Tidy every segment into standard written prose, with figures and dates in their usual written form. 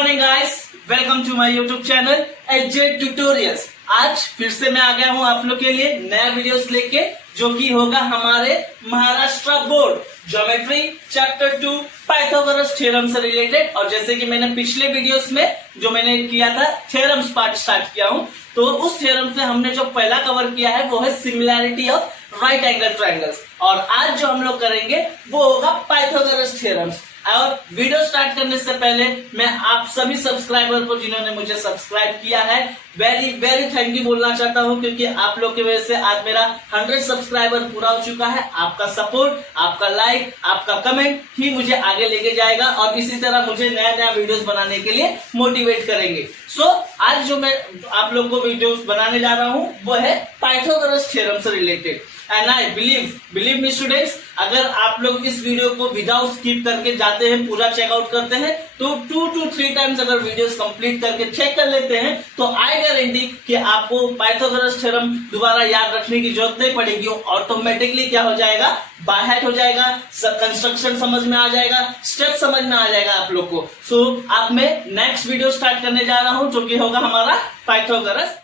Morning guys, welcome to my YouTube channel HJ tutorials. आज फिर से मैं आ गया हूं आप लोग के लिए नया वीडियोस लेके, जो कि होगा हमारे Maharashtra board geometry chapter 2 Pythagoras theorem से रिलेटेड। और जैसे कि मैंने पिछले वीडियोस में जो मैंने किया था थ्योरम्स पार्ट स्टार्ट किया हूं, तो उस थ्योरम से हमने जो पहला कवर किया है वो है similarity of right angle triangles. और आज जो हम लोग करेंगे वो होगा पाइथागोरस थ्योरम्स। और वीडियो स्टार्ट करने से पहले मैं आप सभी सब्सक्राइबर को जिन्होंने मुझे सब्सक्राइब किया है वेरी वेरी थैंक यू बोलना चाहता हूं, क्योंकि आप लोग की वजह से आज मेरा 100 सब्सक्राइबर पूरा हो चुका है। आपका सपोर्ट, आपका लाइक, आपका कमेंट ही मुझे आगे लेके जाएगा और इसी तरह मुझे नया नया वीडियोस बनाने के लिए मोटिवेट करेंगे। सो आज जो मैं आप लोग को वीडियोस बनाने जा रहा हूं वो है पाइथागोरस थ्योरम से related. And I believe me students, अगर आप लोग इस वीडियो को विदाउट स्किप करके जाते हैं, पूरा चेकआउट करते हैं, तो 2 to 3 टाइम्स अगर वीडियोस कंप्लीट करके चेक कर लेते हैं, तो आई गारंटी कि आपको पाइथागोरस थ्योरम दोबारा याद रखने की जरूरत नहीं पड़ेगी। ऑटोमेटिकली क्या हो जाएगा, बाय हार्ट हो जाएगा, कंस्ट्रक्शन समझ में आ जाएगा, स्टेप समझ में आ जाएगा आप लोग को। सो अब मैं नेक्स्ट वीडियो स्टार्ट करने जा रहा हूं, जो कि होगा हमारा पाइथागोरस।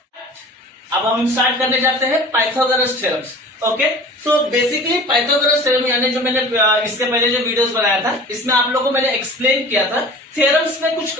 अब हम स्टार्ट करने जाते हैं Pythagoras theorems. Okay, so basically Pythagoras theorem यानी जो मैंने इसके पहले जो वीडियोस बनाया था, इसमें आप लोगों को मैंने एक्सप्लेन किया था थ्योरम्स में कुछ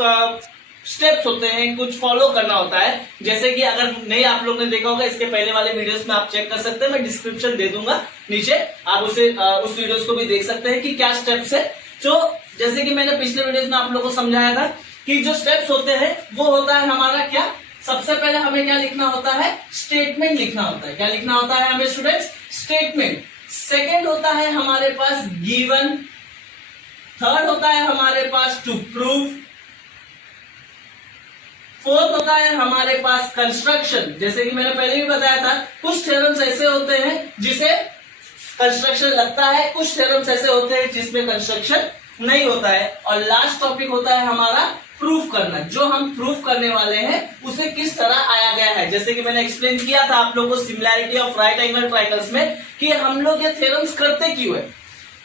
स्टेप्स होते हैं, कुछ फॉलो करना होता है। जैसे कि अगर नहीं आप लोग ने देखा होगा, इसके पहले वाले वीडियोस में आप चेक कर सकते हैं, मैं डिस्क्रिप्शन दे दूंगा नीचे, आप उसे उस वीडियोस को भी देख सकते हैं कि क्या स्टेप्स है। तो जैसे कि मैंने पिछले वीडियोस में आप लोगों को समझाया था कि जो स्टेप्स होते हैं वो होता है हमारा क्या, सबसे पहले हमें क्या लिखना होता है, स्टेटमेंट लिखना होता है। क्या लिखना होता है हमें स्टूडेंट्स, स्टेटमेंट। सेकंड होता है हमारे पास गिवन। थर्ड होता है हमारे पास टू प्रूव। फोर्थ होता है हमारे पास कंस्ट्रक्शन। जैसे कि मैंने पहले भी बताया था, कुछ थ्योरम्स ऐसे होते हैं जिसे कंस्ट्रक्शन लगता है, कुछ थ्योरम्स ऐसे होते हैं जिसमें कंस्ट्रक्शन नहीं होता है। और लास्ट टॉपिक होता है हमारा प्रूफ करना। जो हम प्रूफ करने वाले हैं उसे किस तरह आया गया है। जैसे कि मैंने एक्सप्लेन किया था आप लोगों को similarity of right angle triangles में कि हम लोग ये थ्योरम्स करते क्यों है।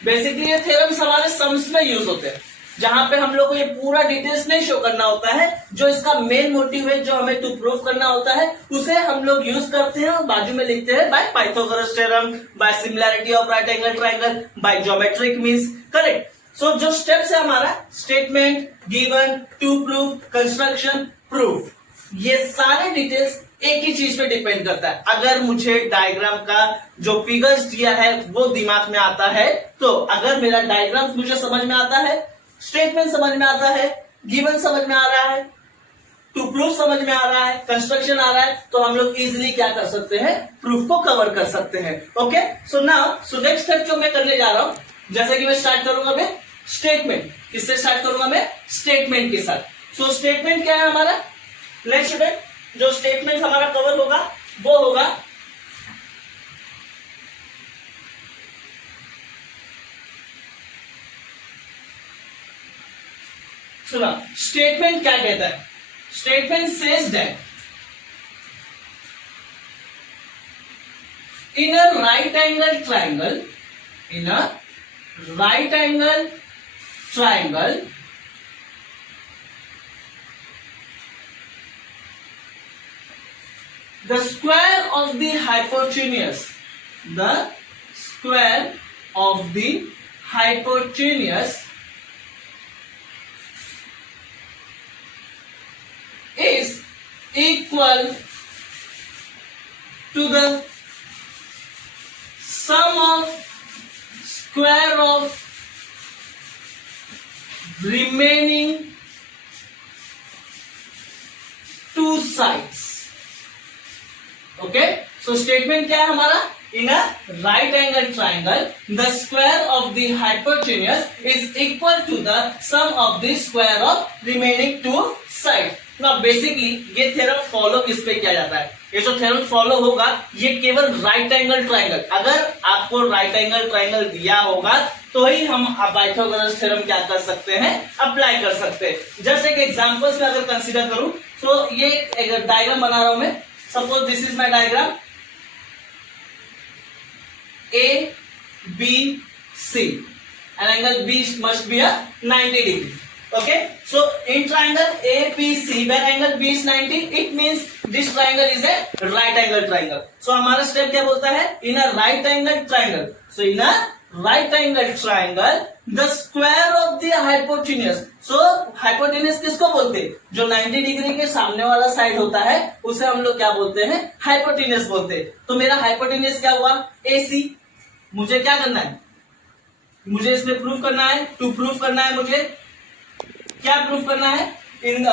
बेसिकली ये थ्योरम्स हमारे सम्स में यूज होते हैं, जहां पे हम लोग को ये पूरा डिटेल्स नहीं शो करना होता है। जो इसका मेन मोटिव है, जो हमें टू प्रूफ करना होता है, उसे हम लोग यूज करते हैं और बाजू में लिखते हैं by Pythagoras theorem, by similarity of right angle triangle, by geometric means. Correct. So जो स्टेप्स है हमारा, statement, given, to proof, construction, proof, ये सारे डिटेल्स एक ही चीज पे डिपेंड करता है। अगर मुझे डायग्राम का जो फिगर्स दिया है वो दिमाग में आता है, तो अगर मेरा डायग्राम मुझे समझ में आता है, स्टेटमेंट समझ में आता है, गिवन समझ में आ रहा है, टू प्रूफ समझ में आ रहा है, कंस्ट्रक्शन आ रहा है, तो हम लोग इजिली क्या कर सकते हैं, प्रूफ को कवर कर सकते हैं। ओके, सो नेक्स्ट स्टेप जो मैं करने जा रहा हूं, जैसे कि मैं स्टार्ट करूंगा मैं स्टेटमेंट। किससे स्टार्ट करूंगा मैं, स्टेटमेंट के साथ। सो स्टेटमेंट क्या है हमारा, लेट्स स्टूडेंट, जो स्टेटमेंट हमारा कवर होगा वो होगा सुना। स्टेटमेंट क्या कहता है, statement says that in a right angle triangle, in a right angle triangle, the square of the hypotenuse, the square of the hypotenuse is equal to the sum of square of remaining two sides. Okay, so statement क्या है हमारा, in a right angle triangle the square of the hypotenuse is equal to the sum of the square of remaining two side. Now basically ये theorem follow किस पे किया जाता है, ये जो थ्योरम फॉलो होगा ये केवल राइट एंगल ट्रायंगल, अगर आपको राइट एंगल ट्रायंगल दिया होगा तो ही हम पाइथागोरस थ्योरम क्या कर सकते हैं, अप्लाई कर सकते हैं। जस्ट एक एग्जांपल्स में अगर कंसीडर करूं, तो ये एक डायग्राम बना रहा हूं मैं। Suppose this is my diagram A B C, and angle B must be a 90 degree. Okay, so in triangle ABC where angle B is 90, it means this triangle is a right angle triangle. So हमारा step क्या बोलता है? In a right angle triangle. So in a right angle triangle, the square of the hypotenuse. So hypotenuse किसको बोलते हैं? जो 90 degree के सामने वाला साइड होता है उसे हम लोग क्या बोलते हैं? हाइपोटेन्यूस बोलते हैं. तो मेरा हाइपोटेन्यूस क्या हुआ? AC. मुझे क्या करना है? मुझे इसमें प्रूफ करना है. टू प्रूफ करना है मुझे क्या प्रूफ करना है? In the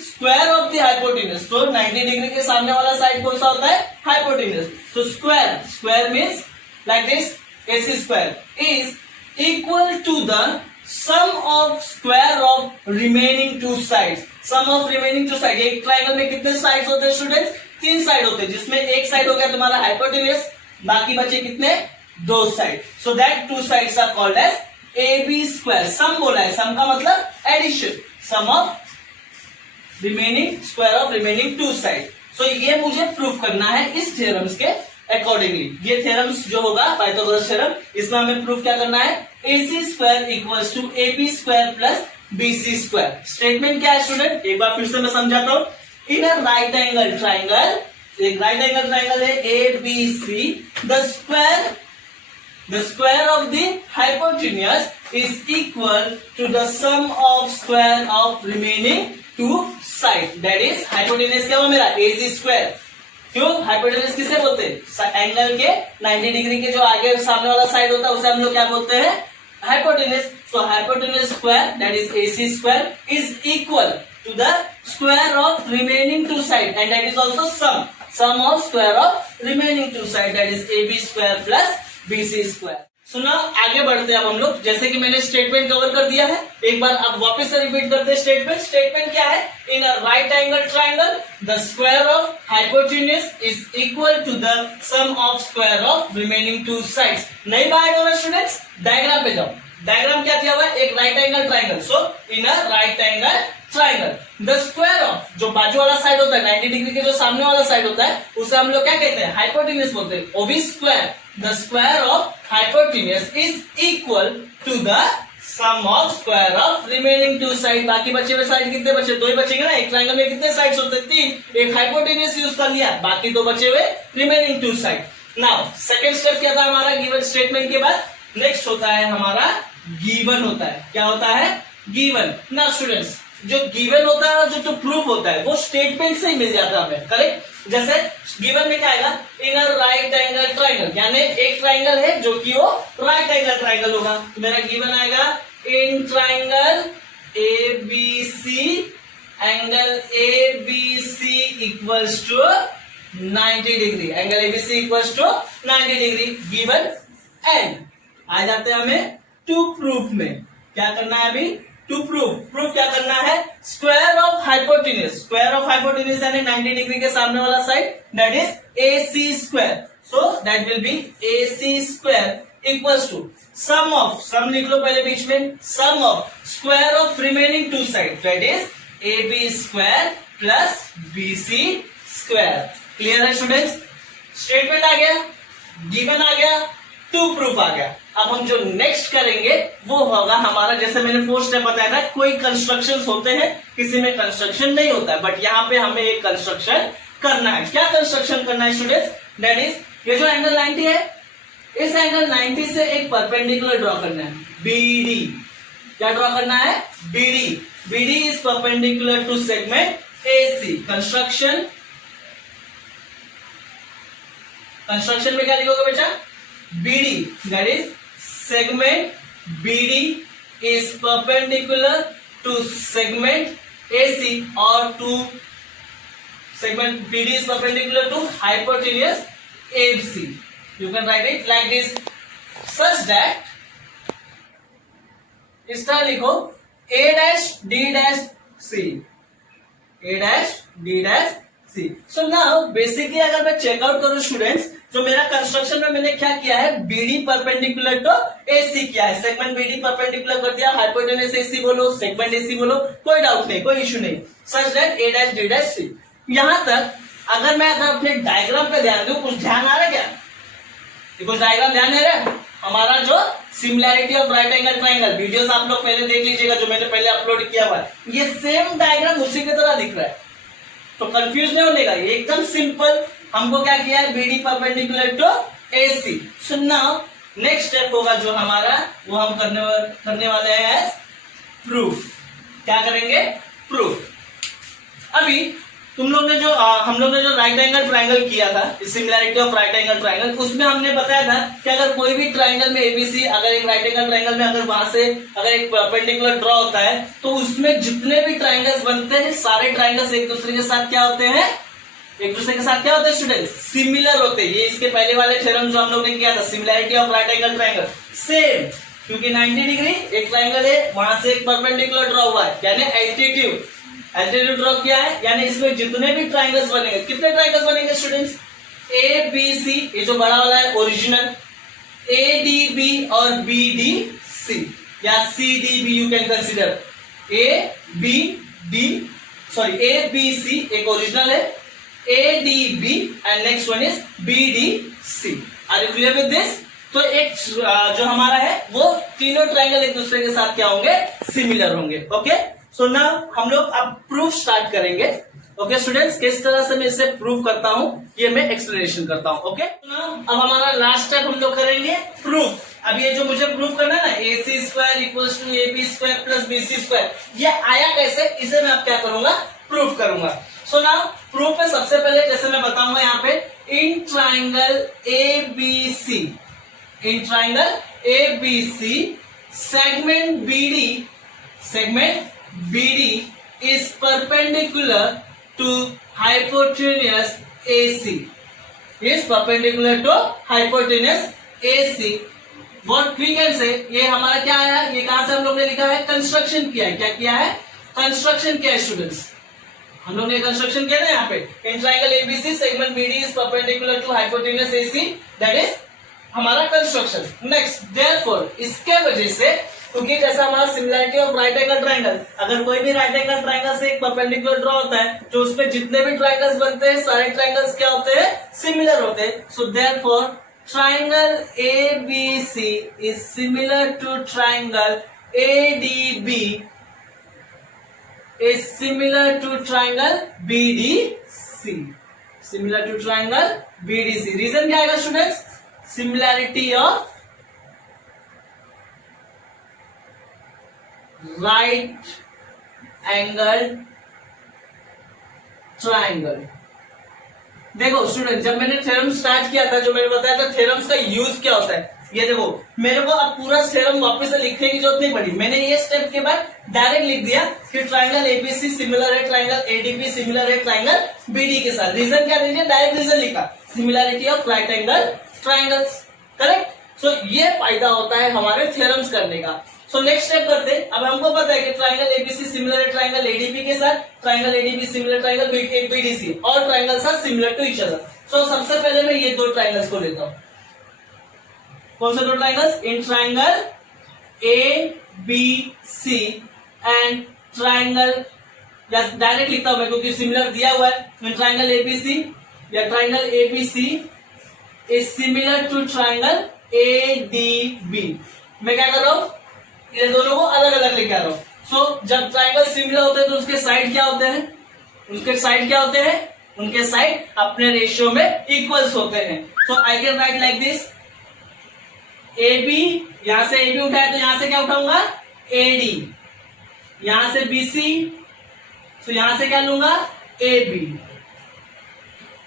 square of the hypotenuse. तो 90 डिग्री के सामने वाला साइड कौन सा होता है? हाइपोटेन्यूस. तो square means like this AC square is equal to the sum of square of remaining two sides. Sum of remaining two side. एक ट्राइंगल में कितने साइड्स होते हैं स्टूडेंट्स? 3 साइड होते हैं, जिसमें एक साइड हो गया तुम्हारा हाइपोटेन्यूस, बाकी बचे कितने? 2 side. So that 2 sides are called as AB square. Sum बोला है, सम का मतलब addition. Sum of remaining square of remaining 2 side. So ये मुझे प्रूफ करना है इस थ्योरम्स के अकॉर्डिंगली. ये थ्योरम्स जो होगा पाइथागोरस थ्योरम, इसमें हमें प्रूफ क्या करना है? AC square equals to AB square plus BC square. Statement क्या है स्टूडेंट? एक बार फिर से मैं समझाता हूं. इन अ राइट एंगल ट्राइंगल, एक राइट एंगल ट्राइंगल है ABC, the square of the hypotenuse is equal to the sum of square of remaining 2 sides. That is hypotenuse क्या हुआ मेरा? AC square. क्यों? हाइपोटेन्यूस किसे बोलते हैं? एंगल के 90 डिग्री के जो आगे सामने वाला साइड होता है उसे हम लोग क्या बोलते हैं? Hypotenuse. So hypotenuse square that is AC square is equal to the square of remaining 2 side and that is also sum of square of remaining 2 side that is AB square plus BC square. सुना, आगे बढ़ते हैं अब हम लोग. जैसे कि मैंने स्टेटमेंट कवर कर दिया है, एक बार अब वापस से रिपीट करते हैं स्टेटमेंट. स्टेटमेंट क्या है? In a right angle triangle the square of hypotenuse is equal to the sum of square of remaining 2 sides. नहीं बाहर होगा स्टूडेंट्स. डायग्राम पे जाओ. डायग्राम क्या दिया हुआ है? एक right angle triangle. So in a right angle triangle the square of, जो बाजू वाला साइड होता है 90 डिग्री के जो सामने वाला साइड होता है उसे हम लोग क्या कहते हैं? हाइपोटेन्यूस बोलते हैं. OB square, the square of hypotenuse is equal to the sum of square of remaining 2 side. बाकी बचे हुए साइड कितने बचे? 2 ही बचेंगे ना. एक ट्राइंगल में कितने साइड्स होते हैं? 3. एक हाइपोटेन्यूस यूज कर लिया, बाकी 2 बचे हुए remaining 2 side. Now second step क्या था हमारा? गिवन स्टेटमेंट के बाद नेक्स्ट होता है हमारा गिवन होता है. क्या होता है? गिवन. नाउ स्टूडेंट्स, जो गिवन होता है और जो प्रूफ होता है वो स्टेटमेंट से ही मिल जाता है हमें. करेक्ट. जैसे गिवन में क्या आएगा? इन अ राइट एंगल ट्राइंगल, यानी एक ट्राइंगल है जो कि वो राइट एंगल ट्राइंगल होगा. तो मेरा गिवन आएगा in triangle ABC, angle ABC equals to 90 degree. Angle ABC equals to 90 degree given. And आ जाते हैं हमें टू प्रूफ में. क्या करना है अभी? टू प्रूफ क्या करना है? Square of hypotenuse. Square of hypotenuse यानी 90 डिग्री के सामने वाला side that is AC square. So that will be AC square equals to sum of, sum लिख लो पहले बीच में, sum of square of remaining 2 side that is AB square plus BC square. Clear है students? Statement आ गया, given आ गया, to proof आ गया. अब हम जो नेक्स्ट करेंगे वो होगा हमारा, जैसे मैंने 4 स्टेप बताया था, कोई कंस्ट्रक्शंस होते हैं, किसी में कंस्ट्रक्शन नहीं होता है, बट यहाँ पे हमें एक कंस्ट्रक्शन करना है. क्या कंस्ट्रक्शन करना है स्टूडेंट्स? दैट इज ये जो एंगल 90 है, इस एंगल 90 से एक परपेंडिकुलर ड्रॉ करना है. BD. क्या ड्रॉ करना है? BD is perpendicular to segment AC. Construction में क्या लिखोगे बेटा? BD, that is segment BD is perpendicular to segment AC or to segment BD is perpendicular to hypotenuse AC. You can write it like this, such that इस तरह लिखो A dash D dash C. A dash D dash C. So now basically अगर मैं checkout करूं students, जो मेरा construction में मैंने क्या किया है? BD परपेंडिकुलर टू AC किया है. सेगमेंट BD परपेंडिकुलर कर दिया, हाइपोटेन्यूस AC बोलो, सेगमेंट AC बोलो, कोई डाउट नहीं, कोई इश्यू नहीं. Such that A dash D dash C. यहां तक अगर मैं अपने डायग्राम पे ध्यान दूं, कुछ ध्यान आ रहा है क्या? कुछ डायग्राम ध्यान आ रहा है? हमारा जो similarity of right angle triangle, videos आप लोग पहले देख लीजिएगा जो मैंने पहले अपलोड किया हुआ है। ये सेम डायग्राम उसी की तरह दिख रहा है, तो कंफ्यूज नहीं होने का, ये एकदम सिंपल। हमको क्या किया है, BD perpendicular to AC. So now next step होगा जो हमारा, वो हम करने वाले हैं प्रूफ। क्या करेंगे, प्रूफ। अभी हम लोग ने जो राइट एंगल ट्राइंगल किया था, similarity of right angle triangle, उसमें हमने बताया था कि अगर कोई भी ट्राइंगल में एबीसी, अगर एक राइट एंगल ट्राइंगल में अगर वहां से अगर एक परपेंडिकुलर ड्रॉ होता है तो उसमें जितने भी ट्राइंगल्स बनते हैं सारे ट्राइंगल्स एक दूसरे के साथ क्या होते हैं, एक दूसरे के साथ क्या होते हैं स्टूडेंट्स, सिमिलर होते हैं। ये इसके पहले वाले थ्योरम जो हम लोग ने किया था, similarity of right angle triangle, same, क्योंकि 90 डिग्री एक ट्राइंगल है, वहां से एक परपेंडिकुलर ड्रॉ हुआ है, यानी एल्टीट्यूड ड्रॉ किया है, यानी इसमें जितने भी ट्राइंगल्स बनेंगे, कितने ट्राइंगल्स बनेंगे स्टूडेंट्स, ए बी सी, ये जो बड़ा वाला है ओरिजिनल, ए डी बी और बी डी सी, या C D B you can consider, A B C एक ओरिजिनल है, A D B and next one is B D C. Are you clear with this? तो एक जो हमारा है वो तीनों ट्राइंगल एक दूसरे के साथ क्या होंगे, सिमिलर होंगे। ओके, सो नाउ हम लोग अब प्रूफ स्टार्ट करेंगे। ओके स्टूडेंट्स, किस तरह से मैं इसे प्रूफ करता हूं ये मैं एक्सप्लेनेशन करता हूं। ओके, अब हमारा लास्ट स्टेप हम लोग करेंगे प्रूफ। अब ये जो मुझे प्रूफ करना है ना, A C square equals to A B square plus B C square, ये आया कैसे, इसे मैं अब क्या करूंगा, प्रूफ करूंगा। सो नाउ प्रूफ में सबसे पहले जैसे मैं बताऊंगा यहाँ पे, in triangle A B C, in triangle A B C segment BD is perpendicular to hypotenuse AC. Is perpendicular to hypotenuse AC. What we can say, ये हमारा क्या आया, ये कहां से हम लोग ने लिखा है, कंस्ट्रक्शन किया है। क्या किया है, कंस्ट्रक्शन किया है स्टूडेंट्स, हम लोग ने कंस्ट्रक्शन किया ना यहाँ पे, in triangle ABC segment BD is perpendicular to hypotenuse AC, that is हमारा कंस्ट्रक्शन। नेक्स्ट, देयरफॉर, इसके वजह से, क्योंकि जैसा हमारा similarity of right angle triangle, अगर कोई भी राइट एंगल ट्राइंगल से एक परपेंडिकुलर ड्रॉ होता है तो उसमें जितने भी ट्राइंगल्स बनते हैं सारे ट्राइंगल्स क्या होते हैं, सिमिलर होते हैं। So therefore triangle ABC is similar to triangle ADB is similar to triangle BDC, similar to triangle BDC। Reason क्या आएगा students, similarity of right angle triangle. देखो स्टूडेंट, जब मैंने थ्योरम स्टार्ट किया था, जो मैंने बताया था थ्योरम्स का यूज क्या होता है, ये देखो मेरे को अब पूरा थ्योरम वापस से लिखने की जरूरत नहीं पड़ी, मैंने ये स्टेप के बाद डायरेक्ट लिख दिया कि ट्राइंगल एबीसी सिमिलर है ट्राइंगल एडीबी सिमिलर है ट्राइंगल बीडी के साथ। रीजन क्या दीजिए, डायरेक्ट रीजन लिखा, similarity of right angle triangles, correct. So ये फायदा होता है हमारे थ्योरम्स करने का। सो नेक्स्ट स्टेप करते हैं। अब हमको पता है कि ट्राइंगल एबीसी सिमिलर है ट्राइंगल एडीबी के साथ, triangle ADB similar triangle BDC, और triangles are similar to each other. So सबसे पहले मैं ये दो ट्राइंगल्स को लेता हूं। कौन से दो triangles, in triangle ABC and triangle, direct लिखता हूं मैं क्योंकि सिमिलर दिया हुआ है, इन ट्राइंगल एबीसी या triangle ABC is similar to triangle ADB। मैं क्या कर रहा हूं, ये दोनों को अलग अलग लेके आ रहा हूं। सो जब ट्राइंगल सिमिलर होते हैं तो उसके साइड क्या होते हैं, उनके साइड क्या होते हैं, उनके साइड अपने रेशियो में इक्वल्स होते हैं। So I can write like this, AB, यहां से AB उठाया तो यहां से क्या उठाऊंगा, AD, यहां से BC, तो यहां से क्या लूंगा, AB,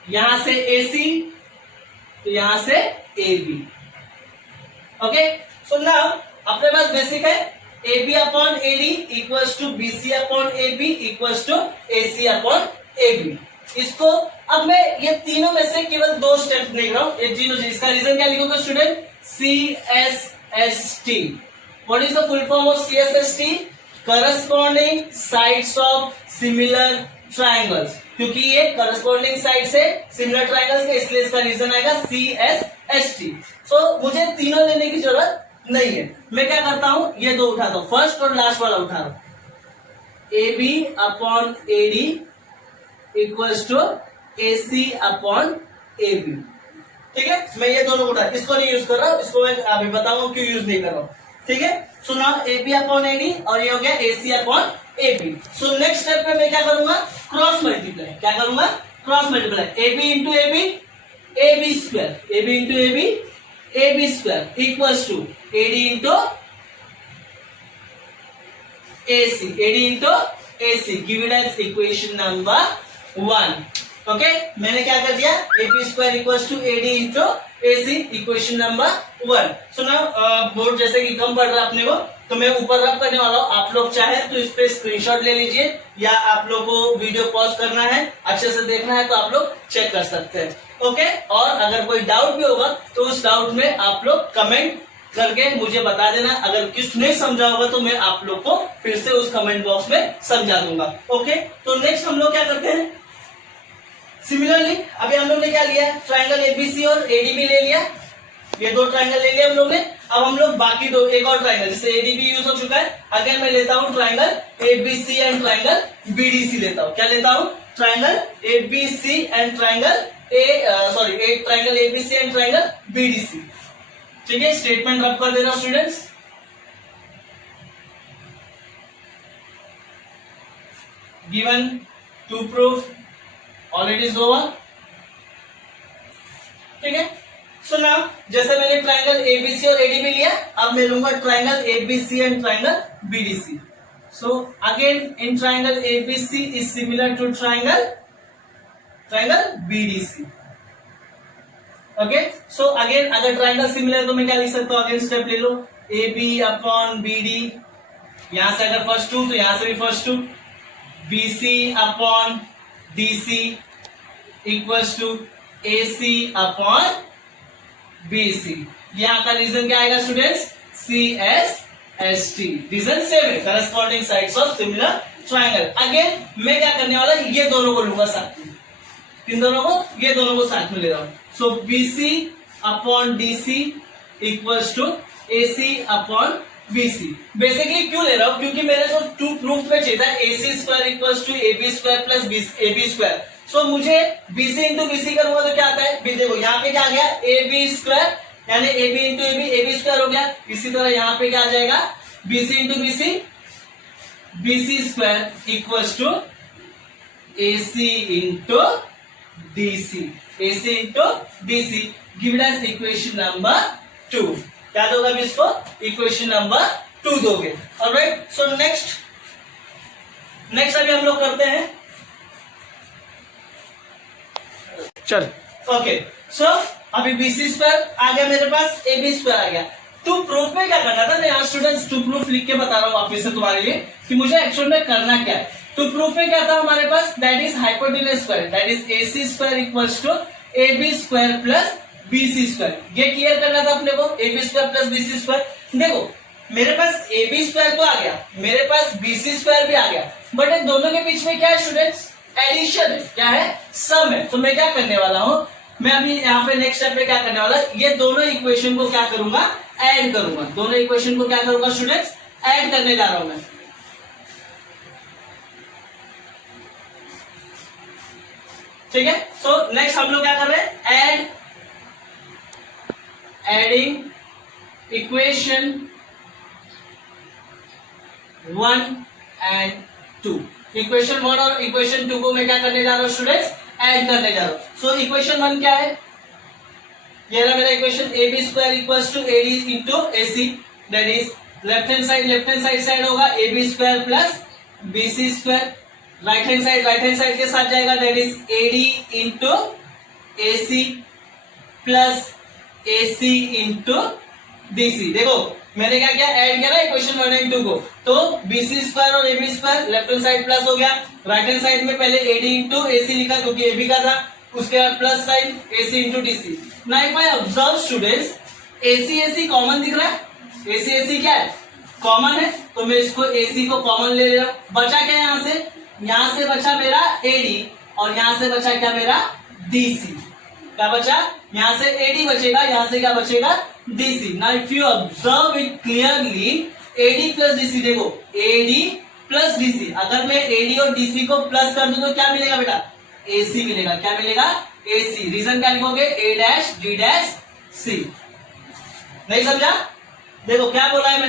यहां से AC, तो यहां से AB। ओके, सो नाउ अपने पास बेसिक है, AB upon AD equals to BC upon AB equals to AC upon AB। इसको अब मैं ये तीनों में से केवल दो स्टेप लिख रहा हूं, ये तीनों, इसका रीजन क्या लिखूंगा student, CSST। What is the full form of CSST, corresponding sides of similar triangles, क्योंकि ये करस्पॉन्डिंग साइड से सिमिलर ट्राइंगल्स है, इसलिए इसका रीजन आएगा CSST। सो मुझे तीनों लेने की जरूरत नहीं है, मैं क्या करता हूं, ये दो उठाता हूं, फर्स्ट और लास्ट वाला उठा रहा हूं, AB upon AD equals to AC upon AB। ठीक है, मैं ये दोनों उठा, इसको नहीं यूज कर रहा हूँ, इसको मैं अभी बताऊंगा क्यों यूज नहीं कर रहा हूँ। ठीक है, so now AB upon AD और ये हो गया AC upon AB। So next step पे मैं क्या करूंगा, क्रॉस मल्टीप्लाई। क्या करूंगा, cross multiply. AB into AB, AB square, AB into AB, AB square equals to AD into AC, AD into AC, give it as equation number 1। Okay, मैंने क्या कर दिया, AB square equals to AD into AC, equation number 1। So now board जैसे कि कम पड़ रहा है अपने को, तो मैं ऊपर रब करने वाला हूँ। आप लोग चाहे तो इस पे स्क्रीनशॉट ले लीजिए, या आप लोग को वीडियो पॉज करना है, अच्छे से देखना है तो आप लोग चेक कर सकते हैं। ओके, और अगर कोई डाउट भी होगा तो उस डाउट में आप लोग कमेंट करके मुझे बता देना। अगर कुछ नहीं समझा होगा तो मैं आप लोग को फिर से उस कमेंट बॉक्स में समझा दूंगा। ओके, तो नेक्स्ट हम लोग क्या करते हैं, सिमिलरली अभी हम लोग ने क्या लिया, ट्राइंगल ABC और ADB ले लिया, ये दो ट्राइंगल ले लिया हम लोग ने। अब हम लोग बाकी दो, एक और ट्राइंगल, जैसे ADB यूज हो चुका है, अगेन मैं लेता हूँ triangle ABC and triangle BDC लेता हूँ। क्या लेता हूँ, triangle ABC and triangle triangle ABC and triangle BDC। ठीक है, स्टेटमेंट रब कर दे रहा हूं students. Given to proof already is over. ठीक है, सो नाउ जैसे मैंने ट्राइंगल ABC और ADB लिया, अब मैं लूंगा triangle ABC and triangle BDC। So again in triangle ABC is similar to triangle BDC। Okay, so again अगर ट्राइंगल सिमिलर तो मैं क्या लिख सकता हूँ, अगेन स्टेप ले लो, AB अपॉन BD, यहां से अगर फर्स्ट टू तो यहां से भी first two, BC upon DC equals to AC upon BC। यहाँ का रीजन क्या आएगा स्टूडेंट्स, CSST, रीजन सेम है, corresponding sides of similar triangle. Again मैं क्या करने वाला, ये दोनों को लूंगा साथ में, इन दोनों को, ये दोनों को साथ में ले रहा हूं। So BC upon DC equals to AC upon BC। Basically क्यों ले रहा हूं, क्योंकि मेरे को टू प्रूफ में चाहिए था AC square equals to AB square plus AB square. So मुझे BC इंटू BC करूंगा तो क्या आता है, देखो यहाँ पे क्या आ गया, AB स्क्वायर यानी AB इंटू AB स्क्वायर हो गया। इसी तरह यहाँ पे क्या आ जाएगा, BC into BC square equals to AC into AC into DC, give it as equation number 2। क्या दोगे अभी इसको, इक्वेशन नंबर 2 दोगे। ऑलराइट, सो नेक्स्ट अभी हम लोग करते हैं, चल ओके। सो अभी BC स्क्वायर आ गया मेरे पास, AB स्क्वायर आ गया। टू प्रूफ में क्या करना था, मैं यहाँ स्टूडेंट्स टू प्रूफ लिख के बता रहा हूँ वापिस से तुम्हारे लिए कि मुझे एक्चुअल में करना क्या है। टू प्रूफ में क्या था हमारे पास, that is hypotenuse square, that is AC square equals to AB square plus BC square. ये क्लियर करना था अपने को, AB square plus BC square. देखो मेरे पास AB स्क्वायर तो आ गया, मेरे पास BC स्क्वायर भी आ गया, बट इन दोनों के बीच में क्या है स्टूडेंट्स, एडिशन है, क्या है, सम है। तो मैं क्या करने वाला हूं, मैं अभी यहाँ पे नेक्स्ट स्टेप पे क्या करने वाला, ये दोनों इक्वेशन को क्या करूंगा, ऐड करूंगा। दोनों इक्वेशन को क्या करूंगा स्टूडेंट्स, ऐड करने जा रहा हूं मैं। ठीक है, सो नेक्स्ट हम लोग क्या कर रहे हैं, एडिंग इक्वेशन 1 एंड 2। इक्वेशन 1 और इक्वेशन 2 को मैं क्या करने जा रहा हूं स्टूडेंट्स, ऐड करने जा रहा हूं। सो इक्वेशन 1 क्या है, ये रहा मेरा equation, AB square equals to AD into AC, that is left hand side होगा AB square plus BC square, right hand side के साथ जाएगा, that is AD into AC plus AC into BC। देखो मैंने क्या किया, ऐड किया ना इक्वेशन 1 एंड 2 को, तो BC स्क्वायर और AB square left hand side plus हो गया, राइट हैंड साइड में पहले AD इंटू AC लिखा क्योंकि AB का था, उसके बाद plus sign AC into DC। Now if I observe students, AC common दिख रहा है, AC क्या है, कॉमन है, तो मैं इसको AC को कॉमन ले रहा हूं। बचा क्या यहाँ से बचा मेरा AD और यहाँ से बचा क्या मेरा DC। क्या बचा, यहाँ से AD बचेगा, यहाँ से क्या बचेगा, DC। Now if you observe it clearly, AD plus DC, देखो AD प्लस DC, अगर मैं AD और DC को प्लस कर दूं तो क्या मिलेगा बेटा, AC मिलेगा। क्या मिलेगा, ए सी। रीजन क्या लिखोगे, ए डैश डी डैश सी। नहीं समझा? देखो क्या बोला है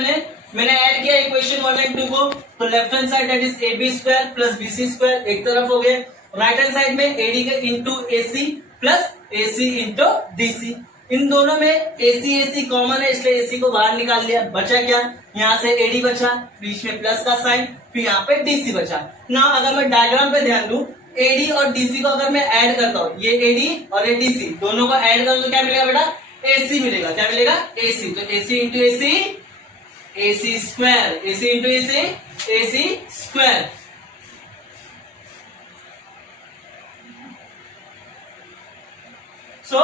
मैंने ऐड किया इक्वेशन 1 एंड 2 को, तो left hand side that is A B square plus B C square एक तरफ हो गए, राइट हैंड साइड में एडी के into A C plus A C into D C. इन दोनों में एसी कॉमन है इसलिए एसी को बाहर निकाल लिया, बचा क्या, यहाँ से एडी बचा, बीच में प्लस का साइन, फिर यहाँ पे डीसी बचा ना। अगर मैं डायग्राम पे ध्यान दूं, एडी और डीसी को अगर मैं ऐड करता हूँ, ये एडी और ये डीसी दोनों को ऐड करूँ तो क्या मिलेगा बेटा, एसी मिलेगा। क्या मिलेगा, एसी। तो AC into AC, AC square, AC into AC, AC square. So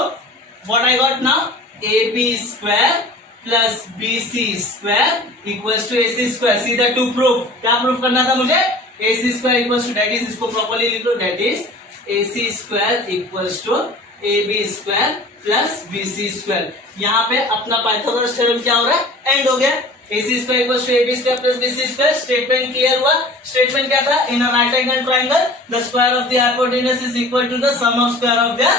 what I got now, AB square plus BC square equals to AC square. See the two proof. क्या प्रूफ करना था मुझे, AC square equals to, that is, इसको properly लिख लो, that is AC square equals to AB square plus BC square। यहाँ पे अपना Pythagoras theorem क्या हो रहा है, एंड हो गया। AC square equals to AB square plus BC square। Statement clear हुआ। स्टेटमेंट क्या था, in a right angle triangle the square of the hypotenuse is equal to the sum of square of the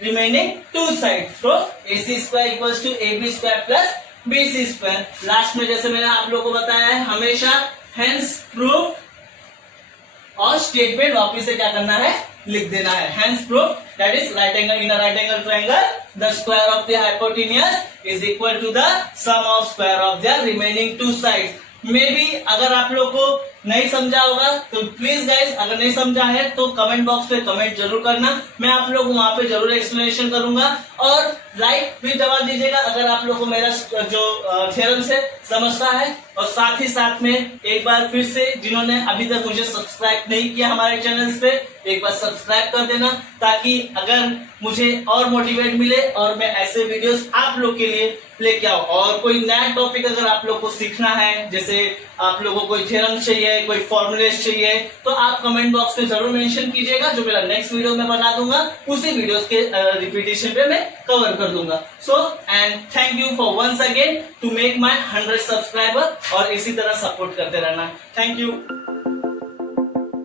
remaining two sides। So AC square equals to AB square plus BC square। Last में जैसे मैंने आप लोगों को बताया है, हमेशा hence proof और स्टेटमेंट वापिस से क्या करना है, लिख देना है। hence proof that is right angle in a right angle triangle the square of the hypotenuse is equal to the sum of square of the remaining two sides। May be अगर आप लोग को नहीं समझा होगा तो प्लीज गाइस, अगर नहीं समझा है तो कमेंट बॉक्स पे कमेंट जरूर करना, मैं आप लोग को वहां पे जरूर एक्सप्लेनेशन करूंगा। और लाइक भी दबा दीजिएगा अगर आप लोग को मेरा जो थ्योरम से समझता है। और साथ ही साथ में एक बार फिर से जिन्होंने अभी तक मुझे सब्सक्राइब नहीं किया हमारे चैनल्स पे, एक बार सब्सक्राइब कर देना, ताकि अगर मुझे और मोटिवेट मिले और मैं ऐसे वीडियोस आप लोग के लिए लेके आऊं। और कोई नया टॉपिक अगर आप लोग को सीखना है, जैसे आप लोगों को कोई थ्योरम चाहिए, कोई फॉर्मूलेस चाहिए, तो आप कमेंट बॉक्स में जरूर मेंशन कीजिएगा, जो मेरा नेक्स्ट वीडियो में बना दूंगा, उसी वीडियोस के रिपीटेशन पे मैं कवर कर दूंगा। So and thank you for once again to make my 100 subscriber, और इसी तरह सपोर्ट करते रहना। Thank you.